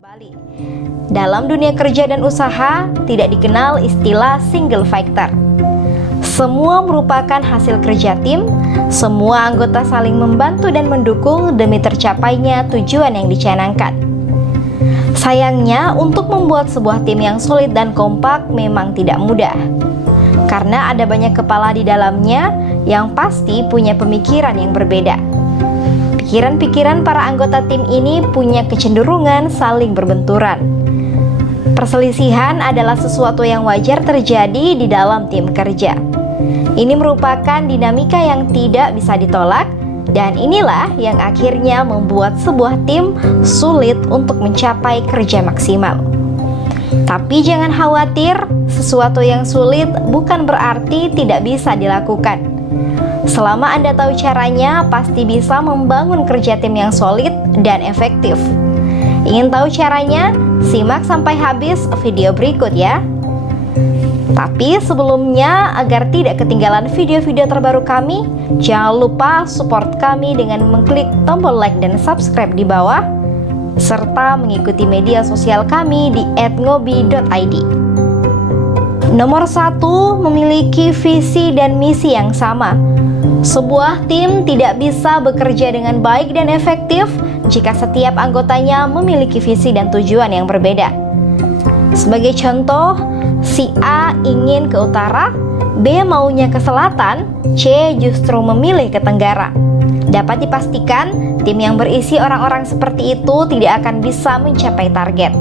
Kembali. Dalam dunia kerja dan usaha, tidak dikenal istilah single factor. Semua merupakan hasil kerja tim, semua anggota saling membantu dan mendukung demi tercapainya tujuan yang dicanangkan. Sayangnya, untuk membuat sebuah tim yang solid dan kompak memang tidak mudah. Karena ada banyak kepala di dalamnya yang pasti punya pemikiran yang berbeda. Pikiran-pikiran para anggota tim ini punya kecenderungan saling berbenturan. Perselisihan adalah sesuatu yang wajar terjadi di dalam tim kerja. Ini merupakan dinamika yang tidak bisa ditolak, dan inilah yang akhirnya membuat sebuah tim sulit untuk mencapai kerja maksimal. Tapi jangan khawatir, sesuatu yang sulit bukan berarti tidak bisa dilakukan. Selama Anda tahu caranya, pasti bisa membangun kerja tim yang solid dan efektif. Ingin tahu caranya? Simak sampai habis video berikut ya. Tapi sebelumnya, agar tidak ketinggalan video-video terbaru kami, jangan lupa support kami dengan mengklik tombol like dan subscribe di bawah, serta mengikuti media sosial kami di @ngobi.id. Nomor 1, memiliki visi dan misi yang sama. Sebuah tim tidak bisa bekerja dengan baik dan efektif jika setiap anggotanya memiliki visi dan tujuan yang berbeda. Sebagai contoh, si A ingin ke utara, B maunya ke selatan, C justru memilih ke tenggara. Dapat dipastikan, tim yang berisi orang-orang seperti itu tidak akan bisa mencapai target.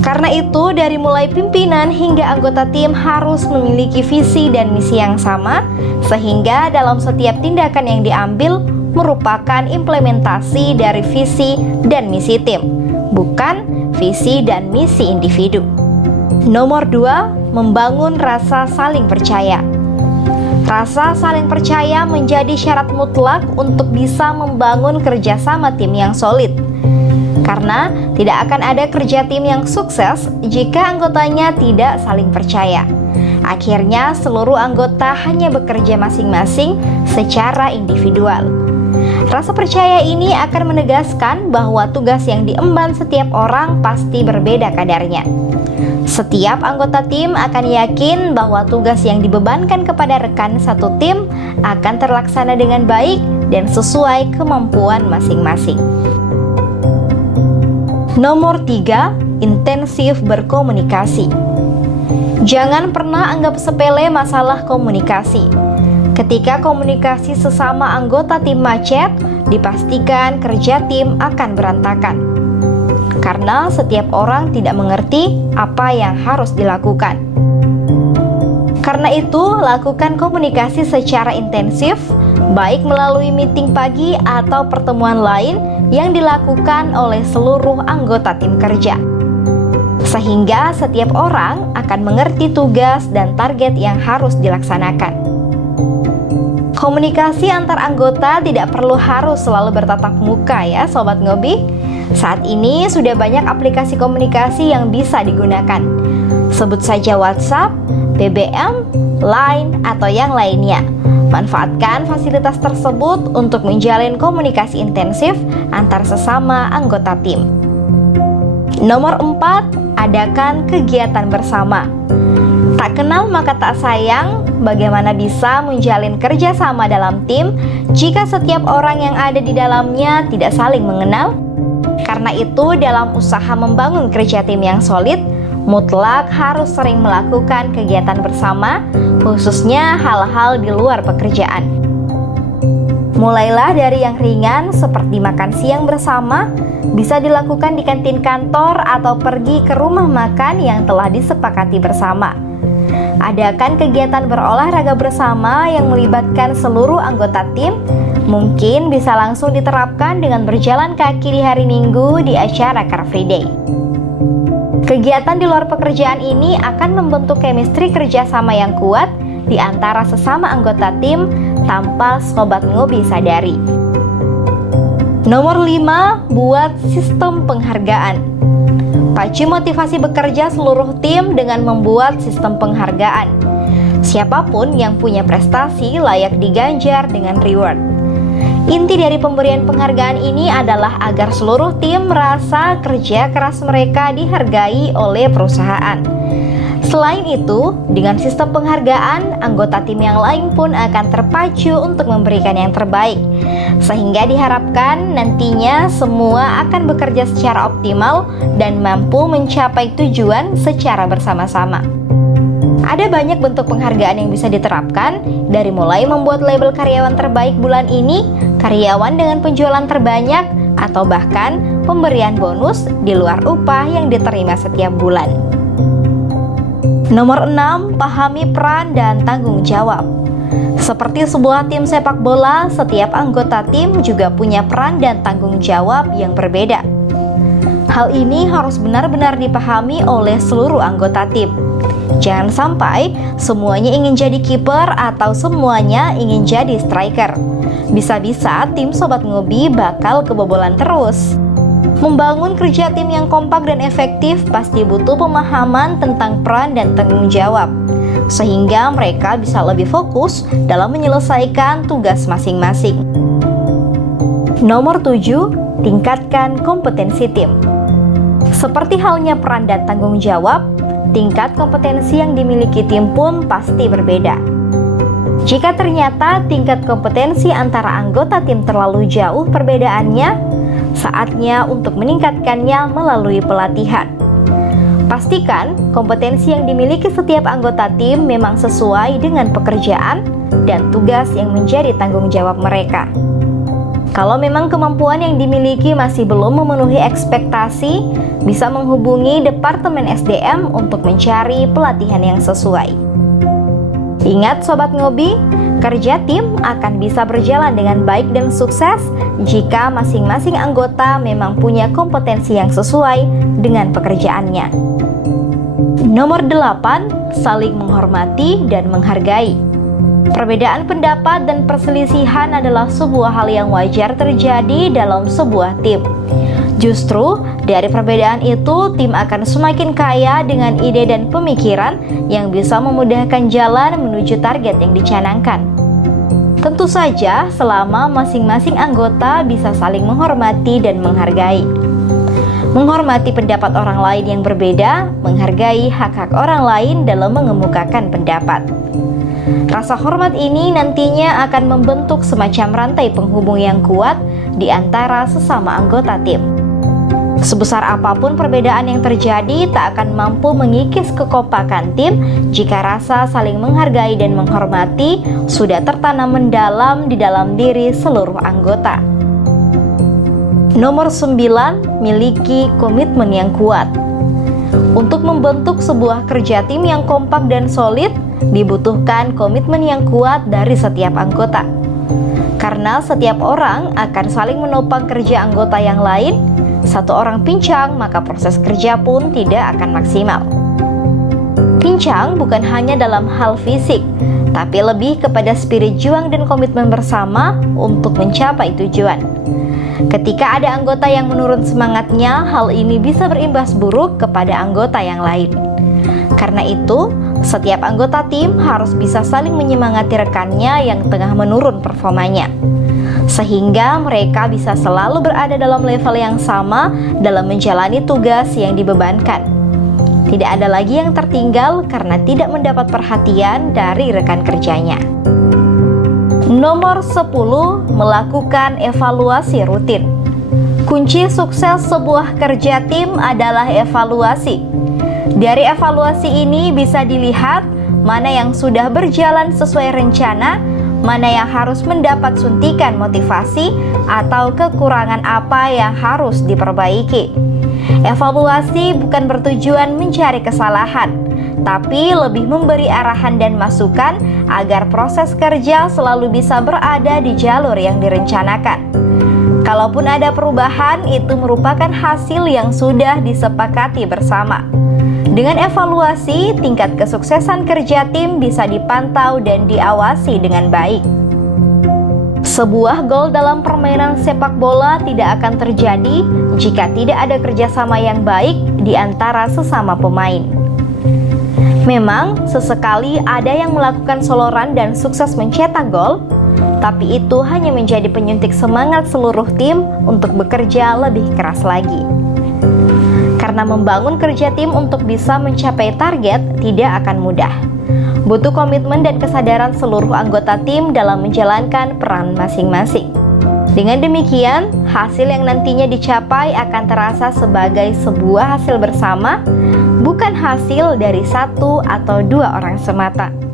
Karena itu, dari mulai pimpinan hingga anggota tim harus memiliki visi dan misi yang sama, sehingga dalam setiap tindakan yang diambil merupakan implementasi dari visi dan misi tim, bukan visi dan misi individu. Nomor 2, membangun rasa saling percaya. Rasa saling percaya menjadi syarat mutlak untuk bisa membangun kerjasama tim yang solid. Karena tidak akan ada kerja tim yang sukses jika anggotanya tidak saling percaya. Akhirnya seluruh anggota hanya bekerja masing-masing secara individual. Rasa percaya ini akan menegaskan bahwa tugas yang diemban setiap orang pasti berbeda kadarnya. Setiap anggota tim akan yakin bahwa tugas yang dibebankan kepada rekan satu tim akan terlaksana dengan baik dan sesuai kemampuan masing-masing. Nomor 3, intensif berkomunikasi. Jangan pernah anggap sepele masalah komunikasi. Ketika komunikasi sesama anggota tim macet, dipastikan kerja tim akan berantakan. Karena setiap orang tidak mengerti apa yang harus dilakukan. Karena itu, lakukan komunikasi secara intensif, baik melalui meeting pagi atau pertemuan lain yang dilakukan oleh seluruh anggota tim kerja. Sehingga setiap orang akan mengerti tugas dan target yang harus dilaksanakan. Komunikasi antar anggota tidak perlu harus selalu bertatap muka ya Sobat Ngobi. Saat ini sudah banyak aplikasi komunikasi yang bisa digunakan. Sebut saja WhatsApp, BBM, Line, atau yang lainnya. Manfaatkan fasilitas tersebut untuk menjalin komunikasi intensif antar sesama anggota tim. Nomor 4, adakan kegiatan bersama. Tak kenal maka tak sayang, bagaimana bisa menjalin kerjasama dalam tim jika setiap orang yang ada di dalamnya tidak saling mengenal? Karena itu, dalam usaha membangun kerja tim yang solid, mutlak harus sering melakukan kegiatan bersama, khususnya hal-hal di luar pekerjaan. Mulailah dari yang ringan seperti makan siang bersama, bisa dilakukan di kantin kantor atau pergi ke rumah makan yang telah disepakati bersama. Adakan kegiatan berolahraga bersama yang melibatkan seluruh anggota tim, mungkin bisa langsung diterapkan dengan berjalan kaki di hari Minggu di acara Car Free Day. Kegiatan di luar pekerjaan ini akan membentuk chemistry kerjasama yang kuat di antara sesama anggota tim tanpa Sobat Ngobi sadari. Nomor 5, buat sistem penghargaan. Pacu motivasi bekerja seluruh tim dengan membuat sistem penghargaan. Siapapun yang punya prestasi layak diganjar dengan reward. Inti dari pemberian penghargaan ini adalah agar seluruh tim merasa kerja keras mereka dihargai oleh perusahaan. Selain itu, dengan sistem penghargaan, anggota tim yang lain pun akan terpacu untuk memberikan yang terbaik. Sehingga diharapkan nantinya semua akan bekerja secara optimal dan mampu mencapai tujuan secara bersama-sama. Ada banyak bentuk penghargaan yang bisa diterapkan, dari mulai membuat label karyawan terbaik bulan ini, karyawan dengan penjualan terbanyak, atau bahkan pemberian bonus di luar upah yang diterima setiap bulan. Nomor 6, pahami peran dan tanggung jawab. Seperti sebuah tim sepak bola, setiap anggota tim juga punya peran dan tanggung jawab yang berbeda. Hal ini harus benar-benar dipahami oleh seluruh anggota tim. Jangan sampai semuanya ingin jadi kiper atau semuanya ingin jadi striker. Bisa-bisa tim Sobat Ngobi bakal kebobolan terus. Membangun kerja tim yang kompak dan efektif pasti butuh pemahaman tentang peran dan tanggung jawab, sehingga mereka bisa lebih fokus dalam menyelesaikan tugas masing-masing. Nomor 7, tingkatkan kompetensi tim. Seperti halnya peran dan tanggung jawab, tingkat kompetensi yang dimiliki tim pun pasti berbeda. Jika ternyata tingkat kompetensi antara anggota tim terlalu jauh perbedaannya, saatnya untuk meningkatkannya melalui pelatihan. Pastikan kompetensi yang dimiliki setiap anggota tim memang sesuai dengan pekerjaan dan tugas yang menjadi tanggung jawab mereka. Kalau memang kemampuan yang dimiliki masih belum memenuhi ekspektasi, bisa menghubungi Departemen SDM untuk mencari pelatihan yang sesuai. Ingat Sobat Ngobi, kerja tim akan bisa berjalan dengan baik dan sukses jika masing-masing anggota memang punya kompetensi yang sesuai dengan pekerjaannya. Nomor 8, saling menghormati dan menghargai. Perbedaan pendapat dan perselisihan adalah sebuah hal yang wajar terjadi dalam sebuah tim. Justru dari perbedaan itu, tim akan semakin kaya dengan ide dan pemikiran yang bisa memudahkan jalan menuju target yang dicanangkan. Tentu saja selama masing-masing anggota bisa saling menghormati dan menghargai. Menghormati pendapat orang lain yang berbeda, menghargai hak-hak orang lain dalam mengemukakan pendapat. Rasa hormat ini nantinya akan membentuk semacam rantai penghubung yang kuat di antara sesama anggota tim. Sebesar apapun perbedaan yang terjadi, tak akan mampu mengikis kekompakan tim jika rasa saling menghargai dan menghormati sudah tertanam mendalam di dalam diri seluruh anggota. Nomor 9, miliki komitmen yang kuat. Untuk membentuk sebuah kerja tim yang kompak dan solid, dibutuhkan komitmen yang kuat dari setiap anggota. Karena setiap orang akan saling menopang kerja anggota yang lain, satu orang pincang maka proses kerja pun tidak akan maksimal. Pincang bukan hanya dalam hal fisik, tapi lebih kepada spirit juang dan komitmen bersama untuk mencapai tujuan. Ketika ada anggota yang menurun semangatnya, hal ini bisa berimbas buruk kepada anggota yang lain. Karena itu, setiap anggota tim harus bisa saling menyemangati rekannya yang tengah menurun performanya, sehingga mereka bisa selalu berada dalam level yang sama dalam menjalani tugas yang dibebankan. Tidak ada lagi yang tertinggal karena tidak mendapat perhatian dari rekan kerjanya. Nomor 10, melakukan evaluasi rutin. Kunci sukses sebuah kerja tim adalah evaluasi. Dari evaluasi ini bisa dilihat mana yang sudah berjalan sesuai rencana, mana yang harus mendapat suntikan motivasi, atau kekurangan apa yang harus diperbaiki. Evaluasi bukan bertujuan mencari kesalahan, tapi lebih memberi arahan dan masukan agar proses kerja selalu bisa berada di jalur yang direncanakan. Kalaupun ada perubahan, itu merupakan hasil yang sudah disepakati bersama. Dengan evaluasi, tingkat kesuksesan kerja tim bisa dipantau dan diawasi dengan baik. Sebuah gol dalam permainan sepak bola tidak akan terjadi jika tidak ada kerjasama yang baik di antara sesama pemain. Memang, sesekali ada yang melakukan soloran dan sukses mencetak gol, tapi itu hanya menjadi penyuntik semangat seluruh tim untuk bekerja lebih keras lagi. Karena membangun kerja tim untuk bisa mencapai target tidak akan mudah. Butuh komitmen dan kesadaran seluruh anggota tim dalam menjalankan peran masing-masing. Dengan demikian, hasil yang nantinya dicapai akan terasa sebagai sebuah hasil bersama, bukan hasil dari satu atau dua orang semata.